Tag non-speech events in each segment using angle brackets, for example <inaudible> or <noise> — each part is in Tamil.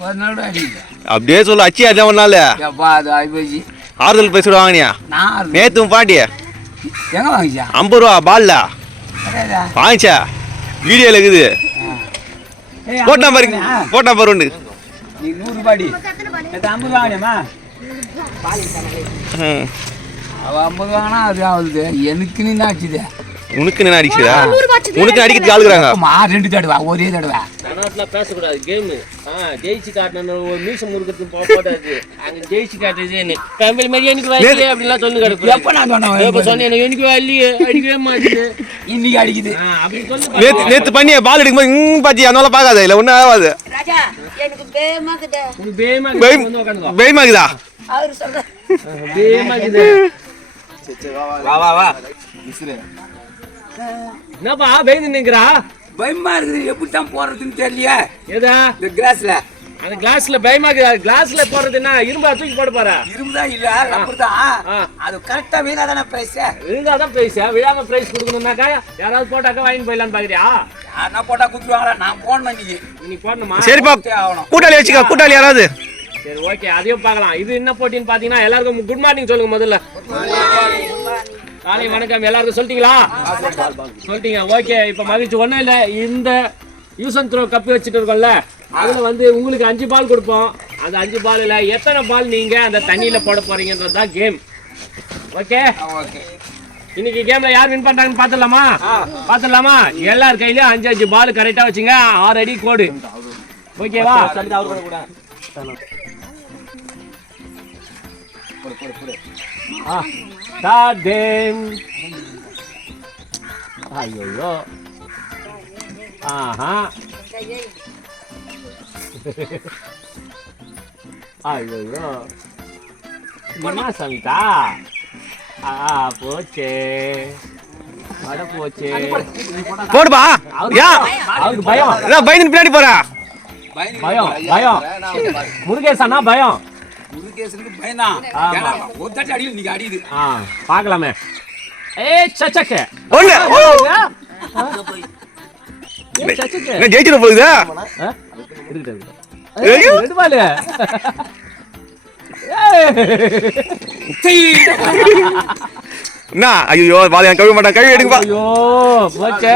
ஒரு நாள் கூட அடிக்கல அப்படியே சொல்லு அச்சி அதான் ஒரு நாள். எப்பா அது ஆகி போச்சு. ஆறுதல் பேசிட்டு வாங்கினியா? நான் நேத்து உன் பாட்டி. எங்க வாங்கிச்சா? ஐம்பது ரூபா பால்ல? வாங்கிச்சா? வீடியோல இருக்குது. போட்டா ஐம்பது பாரு ரூபாயா? போட்டா பாரு உண்டு நூறு நேற்று ஐம்பது வாங்கினேம்மா ம். அவள் ஐம்பது வாங்கினா அது ஆகுது. எனக்கு நீ ஆச்சுது உனக்கு என்ன அடிக்குதா? உனக்கு அடிக்கிறதுக்கு ஆளுக்குறாங்க மா ரெண்டு தடவை ஒரே தடவை. கனாட்டில் பேசக்கூடாது கேமு ஜெயிச்சு காட்டணும் ஒரு மீசம் முறுக்கிறது போடாது அங்கே ஜெயிச்சு காட்டுறது என்ன? கம்பெனி மாதிரி எனக்கு வரலையே அப்படின்லாம் சொல்லி கிடக்கு எப்போ நான் சொன்னேன் சொன்னேன் எனக்கு எனக்கு வரலையே அடிக்கவே மாட்டேது இன்னைக்கு அடிக்குது. ஆ அப்படி சொல்லி நேத்து நேத்து பால் எடுக்கும்போது ம் பாத்தி அதனால பார்க்காத இல்லை ஒன்றும் ஆகாது. ராஜா எனக்கு பேமாக்குது அவரு சொல்ற வா வா வா. என்னப்பா பயந்து நிற்கிறா பயமா இருக்குது. எப்படி தான் போடுறதுன்னு தெரியலையே. ஏதா இந்த கிளாஸ்ல. அந்த கிளாஸ்ல பயமாக்குதா கிளாஸ்ல போடுறது என்ன? இரும்பா தூக்கி போட போறா? இரும்புதா இல்ல அப்படிதான் ஆ. அது கரெக்டா வீணா தானே பிரைஸ் இருந்தாதான் பிரைஸ் விழாம பிரைஸ் கொடுக்கணும்னாக்கா யாராவது போட்டாக்கா வாங்கி போயிடலான்னு பாக்குறியா? நான் போட்டா குத்துருவாங்களா நான் போடணும் இன்னைக்கு. நீ போடணுமா? சரிப்பா கூட்டாளி வச்சுக்கோ கூட்டாளி யாராவது. சரி ஓகே. அதையும் பார்க்கலாம். இது என்ன போட்டின்னு பாத்தீங்கன்னா எல்லாருக்கும் குட் மார்னிங் சொல்லுங்க முதல்ல. காலை வணக்கம். எல்லாருக்கும் சொல்லிட்டீங்களா? சொல்லிட்டீங்க. ஓகே இப்போ மகிழ்ச்சி. ஒன்றும் இல்லை. இந்த யூஸ் அண்ட் த்ரோ கப்பு வச்சுட்டு இருக்கோம்ல அதில் வந்து உங்களுக்கு அஞ்சு பால் கொடுப்போம். அந்த அஞ்சு பாலில் எத்தனை பால் நீங்கள் அந்த தண்ணியில் போட போகிறீங்கன்றது தான் கேம் ஓகே ஓகே இன்னைக்கு கேம்ல யார் வின் பண்றாங்கன்னு பாத்துடலாமா பாத்துடலாமா எல்லார் கையிலயும் அஞ்சு அஞ்சு பால் கரெக்டா வச்சுங்க. ஆறு அடி கோடு. ஓகேவா Tadem. Ayoyo. Aha. Ayoyo. Mana Santa? Ah, poche. அட போச்சே போடுப்பா யா அவருக்கு பயம் பயந்து பின்னாடி போறா பயம் பயம் முருகேசன்னா பயம் முருகேசனுக்கு பயந்தான். ஏன்னா ஒரு தட்டு அடியில் இன்னைக்கு அடியுது. ஆ பார்க்கலாமே. ஏ சச்சக்க. ஒண்ணு. என்ன ஜெயிச்சிட போகுதா? இருக்கட்டும், இருக்கட்டும். ஏய், ரெண்டு பாலு. ஏய். <laughs> என்ன? ஐயோ பால் என் கழுவி மாட்டான். கழுவி எடுங்கப்பா. ஐயோ போச்சே.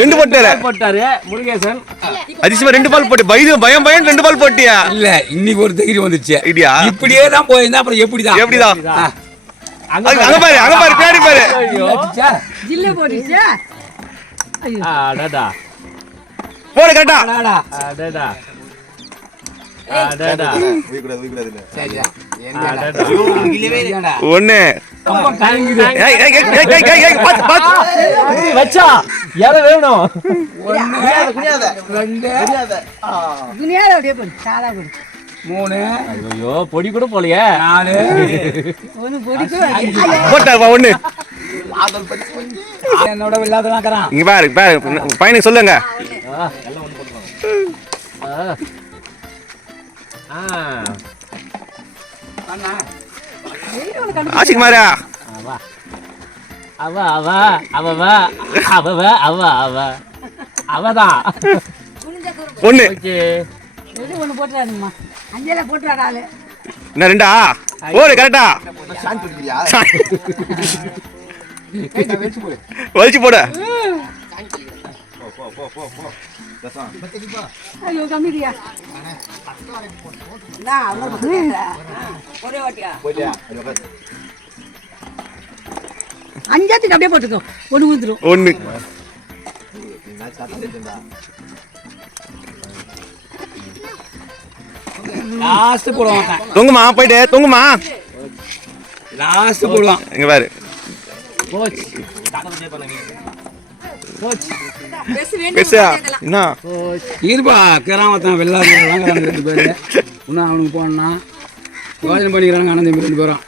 ரெண்டு போட்டாரு? போட்டாரு. முருகேசன். அதிசயமா ரெண்டு பால் போட்டு பயம் பயம் பயம் ரெண்டு பால் போட்டியா? இல்ல இன்னைக்கு ஒரு தைரியம் வந்துச்சு இப்படியா இப்படியே தான் போயிருந்தா அப்புறம் எப்படிதான்? எப்படிதான்? அங்க பாரு. அங்க பாரு பின்னாடி பாரு? ஜில்ல போட்டுச்சா அடடா. போடு கரெக்டா. அடாடா. அடடா. ஒண்ணு. பொடி. கூட. போலயே. நாலு. போட்டாப்பா என்னோட இல்லாதான் இங்க பாரு பையனுக்கு சொல்லுங்க. ஆசிக் மாரா அவ. அவ அவ அவ அவ அவ அவ. அவதான் ஒண்ணு. போட்டுறாதுங்கம்மா. அஞ்செல்லாம் போட்டுறாரு ஆளு. என்ன ரெண்டா? போடு கரெக்டா? வலிச்சு போடு. ஐயோ கம்மிடியா நான் அவ்வளோ கேட்குறேன் ஒரே வாட்டியா அஞ்சாத்துக்கு அப்படியே போட்டுக்கோ ஒன்று ஊந்துடும் ஒண்ணு லாஸ்ட் போடுவான். தொங்குமா போயிட்டு தொங்குமா. லாஸ்ட் போடுவான். இங்க பாரு. கோச் என்ன? இருப்பா கிராமத்தான் வெள்ளாறு வாங்குறாங்க ரெண்டு பேரு. இன்னும் அவனுக்கு போனா யோஜனை பண்ணிக்கிறாங்க அண்ணன் தம்பி ரெண்டு பேரும்.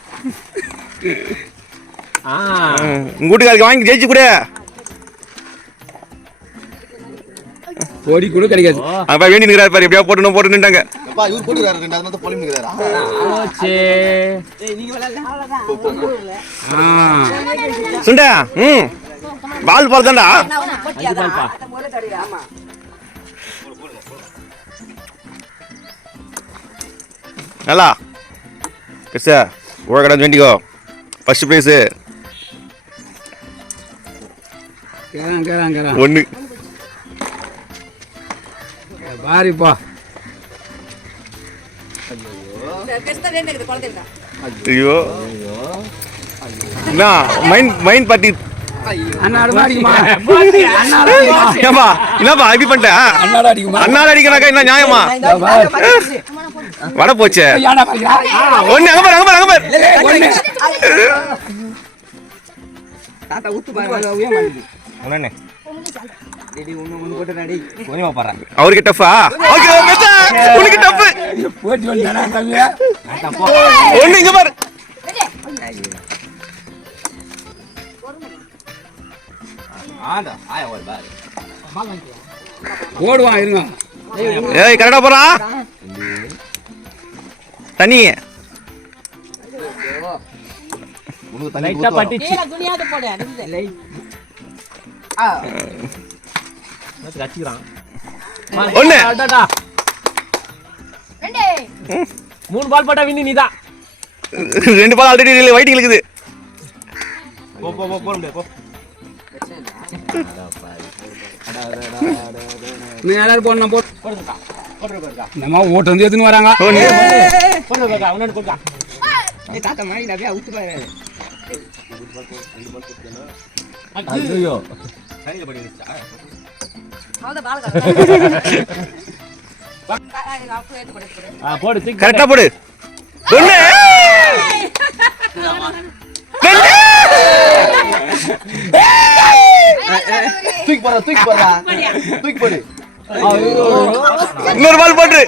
உங்க வீட்டுக்காருக்கு வாங்கி ஜெயிச்சு கூட. கோடி கூட கிடைக்காது. போய் வேண்டி பாரு எப்படியா போட்டு போட்டு நின்றாங்க சுண்டா ம். பால் பால் தான்டா நல்லா. கிறிஸ்டா உழக்கடை வேண்டிக்கோ. ஃபர்ஸ்ட் ப்ரைஸு ஒன்று பாரிப்பா ஐயோ. என்ன? மைண்ட் மைண்ட் பார்ட்டி என்னப்பா இப்படி பண்ணிட்ட? அண்ணாடு அடிக்கணாக்கா என்ன நியாயமா? வட போச்சே. ஒன்று அங்கே பாரு அங்கே பாரு அங்கே பாரு. ஒண்ணு தாத்தா ஊத்து பாரு உய மாட்டேங்குது அவருக்கு டஃபா ஓகே உனக்கு டஃப் போட்டி வந்தானா தம்பியா? ஒன்று இங்கே பாரு. ஓடுவான் இருங்க. ஏய் கரெக்டாக போகிறான் தண்ணி. லைட்டா பட்டுச்சு. கீழே குனியாத போடு இருக்குது. கச்சிக்கிறான் ஒண்ணு. அடடா. மூணு பால் போட்டா வின்னு நீதான். ரெண்டு பால் ஆல்ரெடி வெயிட்டிங் இருக்குது நீ எல்லாரும் போடணும் போட்டு நம்ம ஓட்டு வந்து எதுன்னு வராங்க. தாத்தா மாதிரி நிறையா ஊத்து பாரு ஐயோ போடு, தூக்கி போடுறா தூக்கி போடுறா. தூக்கி போடு. இன்னொரு பால் போட்டு.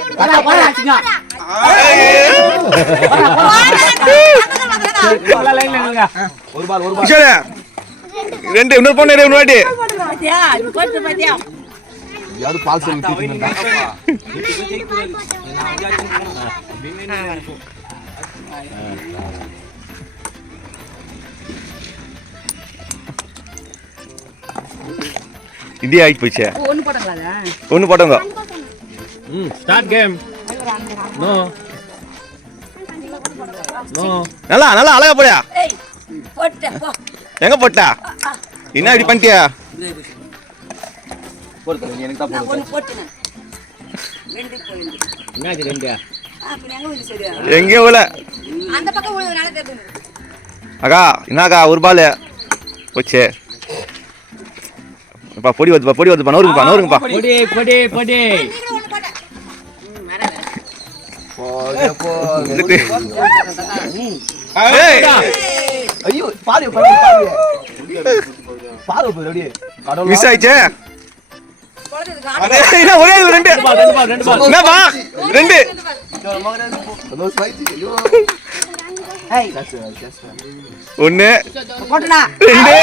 ஒரு பால் ஒரு பால் ரெண்டு இன்னொரு பொண்ணு இன்னொரு வாட்டி பால் சொல்லி தூக்கி இந்தியா ஆயிட்டு போச்சு. ஒண்ணு போட்டுக்கலாதா? ஒன்று போட்டோங்க ம் ஸ்டார்ட் கேம் நோ. நோ. நல்லா நல்லா அழகா போடியா. எங்க போட்டா? என்ன இப்படி பண்ணிட்டியா? போடு எனக்கு தான் போயிடுது. என்னாச்சு ரெண்டு? எங்க. அக்கா என்னக்கா ஒரு பால். போச்சு. அப்பா பொடி வருதுப்பா பொடி வருதுப்பா நோருங்கப்பா நோருங்கப்பா பொடி பொடி பொடி. ஐயோ பாரு பாரு பாரு. கடவுள். மிஸ் ஒரே ரெண்டு. என்னப்பா ரெண்டு போட்டுடா. ரெண்டு.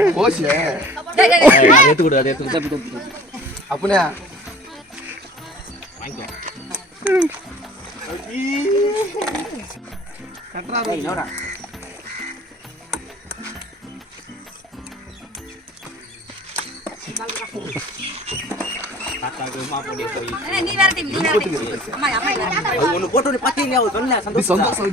அதை எடுத்து கொடு அதை எடுத்து கொடு. அப்படியா? வேற டீம். நீ சந்தோஷம்.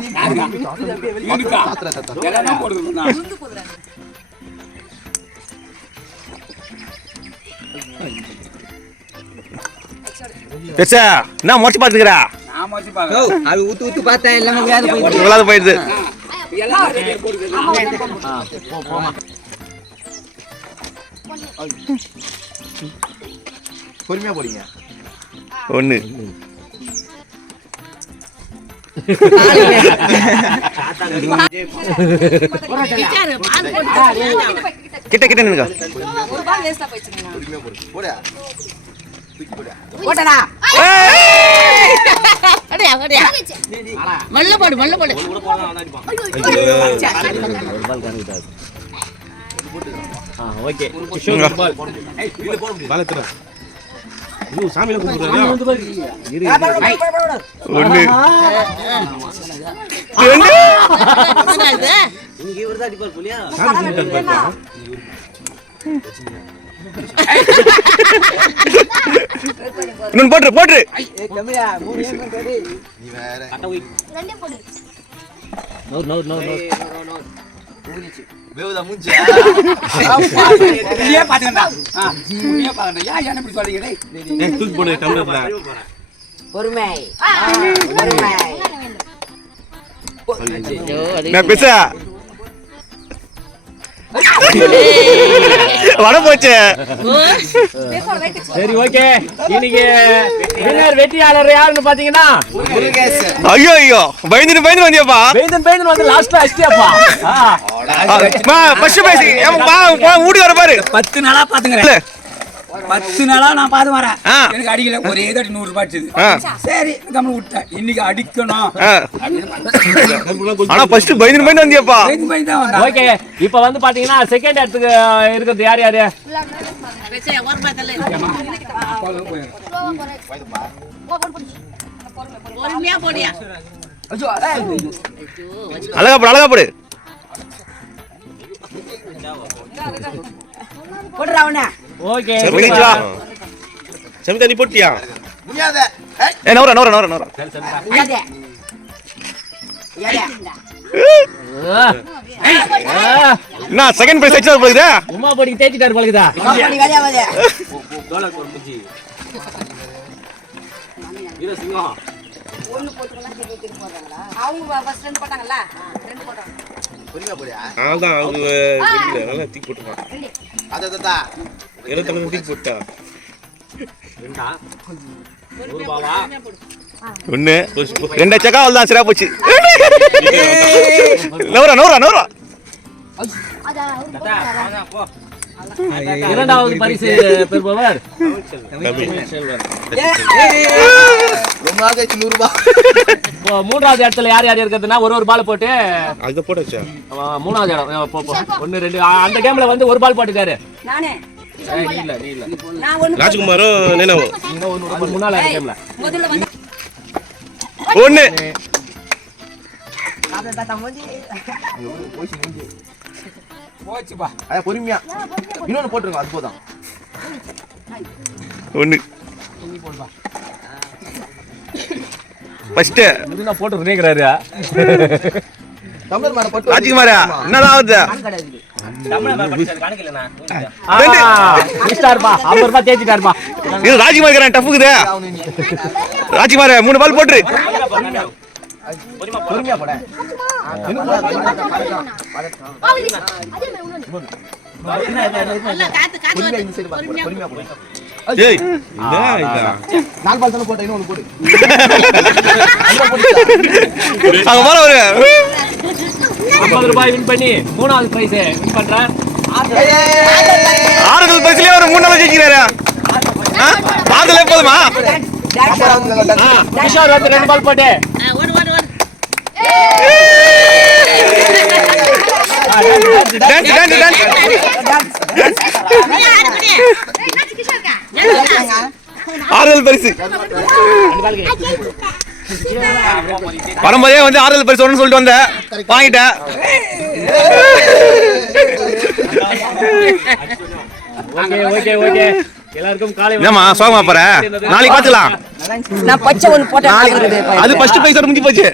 பெருசா என்ன முடிச்சு பார்த்துக்கிறா? நான் மச்சி பாக்க அது ஊத்து ஊத்து பார்த்தா எல்லாமே உங்களால போயிடுது. பொறுமையா போடுங்க ஒன்று. கிட்ட கிட்ட நின்னுங்க அடியா. மெல்ல போடு மெல்ல போடு. ஆ ஓகே கிஷோர் ஒரு பால் ஒன்று ரெண்டு இன்னொன்னு போட்டுரு போட்டுரு. பொறுமை பொறுமை பேச. வட போச்சு சரி ஓகே. இன்னைக்கு வின்னர் வெற்றியாளர் யாருன்னு பாத்தீங்கன்னா? ஐயோ ஐயோ. பயந்துட்டு பயந்து வந்தியாப்பா. பேந்தன் பேந்தன் வந்து லாஸ்ட்ல அடிச்சிட்டியாப்பா? ஃபர்ஸ்ட் பேசி. வா வா வீடு வர பாரு. பத்து நாளா இல்ல. பத்து நாளா நான் பாத்து வரேன். ஆ. எனக்கு அடிக்கல. ஒரே தாட்டி நூறு ரூபாய் அடிச்சது. சரி கம்மி விட்டேன். இன்னைக்கு அடிக்கணும். ஆனா ஃபர்ஸ்ட் பயந்துட்டு பயந்து வந்தியாப்பா. பயந்து பயந்து தான் வந்தேன். ஓகே இப்போ வந்து பாத்தீங்கன்னா செகண்ட் இடத்துக்கு இருக்கிறது யார் யாரு? அழகா போடு அழகா போடு. போடுறா அவனை. ஓகே. முடிஞ்சா செமிதா நீ போட்டியா? முடியாத. ஏ நவரா நவரா நவரா. நவரா இல்லாதே இல்லாதே என்ன செகண்ட் பிரைஸ் அடிச்சா போகுதா உமா போடிக்கு தேய்ச்சிட்டாரு பழகுதா கம்பெனி வேலையாவது அவங்க ஃபர்ஸ்ட் ரெண்டு போட்டாங்கல்ல ரெண்டு போட்டாங்க. அதான் அது நல்லா தூக்கி போட்டுருக்கான் அத தத்தா இருபத்தி தூக்கி போட்டா? ஒண்ணு ரெண்டு சக்கா அவ்வளவுதான் சரியா போச்சு. நவரா நவரா நவரா இரண்டாவது பரிசு பெறுபவர். ரொம்ப நாள் மூன்றாவது இடத்துல யார் யார் இருக்கிறதுனா ஒரு ஒரு பால் போட்டு போட்டாச்சா அவன் மூணாவது இடம். போ, போ. ஒண்ணு ரெண்டு. அந்த கேம்ல வந்து ஒரு பால் போட்டுட்டாரு. நானே. ஏய், நீ இல்ல நீ இல்ல. நான் ஒண்ணு ராஜ்குமாரும் நினைவு அது முன்னால கேம்ல முதல்ல வந்து ஒண்ணு. அத பொறுமையா. இன்னொன்னு போட்டுருங்க அது போதும். ஒண்ணு. ஃபர்ஸ்ட் இதுனா போட்டு நினைக்கிறாரு போட்டு ராஜ்குமாரா என்னதான் ஆகுது? ராஜ்குமார் டஃப்புக்குது. ராஜ்குமார் மூணு பால் போட்டுரு. பொறுமையா ஏய் இதா இதா நாலு பால் தானே போட்ட இன்னொன்னு போடு. அங்க போற ஒரு ஐம்பது ரூபாய் வின் பண்ணி மூணாவது பிரைஸ் வின் பண்றேன் ஆறுதல் பரிசுலயே ஒரு மூணு நாள் ஜெயிக்கிறாரு? ஆறுதல் எப்போதுமா கிஷோர் வந்து ரெண்டு பால் போட்டு. ஆ, ஓடு ஓடு ஓடு டான்ஸ் டான்ஸ் டான்ஸ் நீ ஆடு குடி. ஏய், நாச்சு கிஷோர்க்கா. ஏன்டா? ஆறுதல் பரிசு. வரும்போதே வந்து ஆறுதல் பரிசு ஒன்று சொல்லிட்டு வந்தேன் வாங்கிட்டேன் ஓகே ஓகே ஓகே. எல்லாருக்கும் காலை என்னம்மா சோகமா போற? நாளைக்கு பாத்துக்கலாம். நான் பச்சை ஒன்று போட்டேன் அது ஃபர்ஸ்ட் பைசா முடிஞ்சு போச்சு.